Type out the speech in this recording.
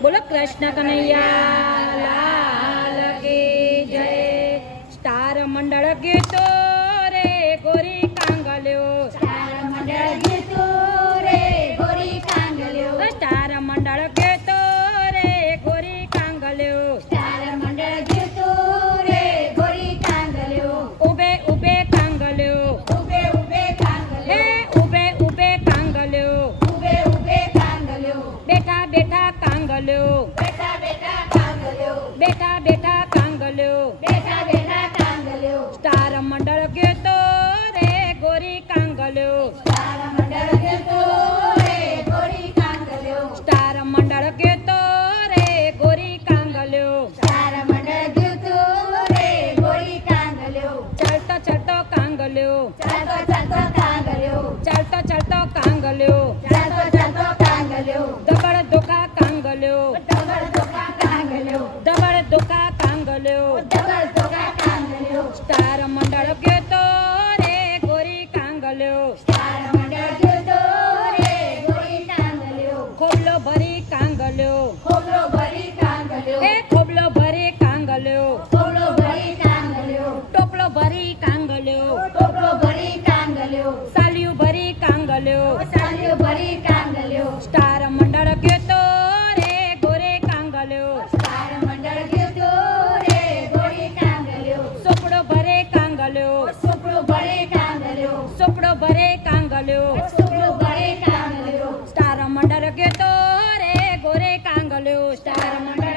બોલો કૃષ્ણ કનૈયા લાલ કે જય? સ્ટાર મંડળ ગીતો બેઠા કાંગલ્યો બેઠા બેઠા કાંગલ્યો. બેઠા બેઠા કાંગલ્યો બેઠા બેઠા કાંગલ્યો સ્ટાર મંડળ ગીતો રે ગોરી કાંગલ્યો. સ્ટાર મંડળ ગીતો રે ગોરી કાંગલ્યો. કાંગલ્યો. ડબલ ધોકા કાંગલ્યો. સ્ટાર મંડળ ગયો તો રે ગોરી કાંગલ્યો. ખોબલો ભરી કાંગલ્યો. એ you star.